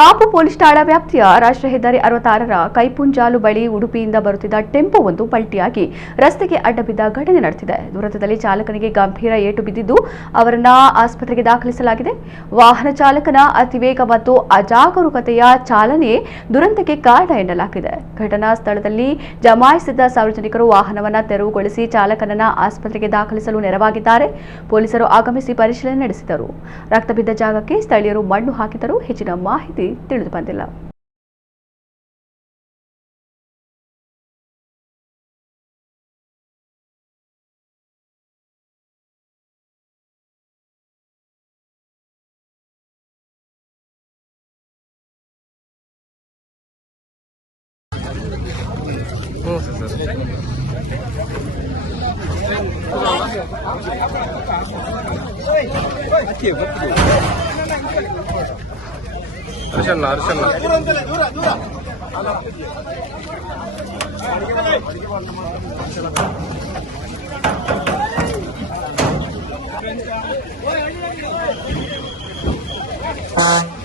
Kapu police ಠಾಣಾ ವ್ಯಾಪ್ತಿಯ ರಾಷ್ಟ್ರೀಯ ಹೆದ್ದಾರಿ 66ರ ಕೈಪುಂಜಾಲು ಬಳಿ ಉಡುಪಿಯಿಂದ ಬರುತ್ತಿದ್ದ ಟೆಂಪೋ ಒಂದು ಪಲ್ಟಿಯಾಗಿ ರಸ್ತೆಗೆ ಅಡ್ಡಬಿದ್ದ ಘಟನೆ ನಡೆದಿದೆ. ದುರಂತದಲ್ಲಿ ಚಾಲಕನಿಗೆ ಗಂಭೀರ ಏಟು ಬಿದ್ದಿದ್ದು ಅವರನ್ನ ಆಸ್ಪತ್ರೆಗೆ ದಾಖಲಿಸಲಾಗಿದೆ. ವಾಹನ ಚಾಲಕನ ಅತಿವೇಗ ಮತ್ತು ಅಜಾಗರೂಕತೆಯ ಚಾಲನೆ ದುರಂತಕ್ಕೆ ಕಾರಣ ಎನ್ನಲಾಗಿದೆ. ಘಟನಾ ಸ್ಥಳದಲ್ಲಿ ಜಮಾಯಿಸಿದ್ದ ಸಾರ್ವಜನಿಕರು ವಾಹನವನ್ನು ತೆರವುಗೊಳಿಸಿ ಚಾಲಕನನ್ನ ಆಸ್ಪತ್ರೆಗೆ ದಾಖಲಿಸಲು ನೆರವಾಗಿದ್ದಾರೆ. ಪೊಲೀಸರು ಆಗಮಿಸಿ ಪರಿಶೀಲನೆ ನಡೆಸಿದರು. ರಕ್ತ ಬಿದ್ದ ಜಾಗಕ್ಕೆ ಸ್ಥಳೀಯರು ಮಣ್ಣು ಹಾಕಿದರು. ಹೆಚ್ಚಿನ ಮಾಹಿತಿ ತಿಳಿದು ಬಂದಿಲ್ಲ. Bye.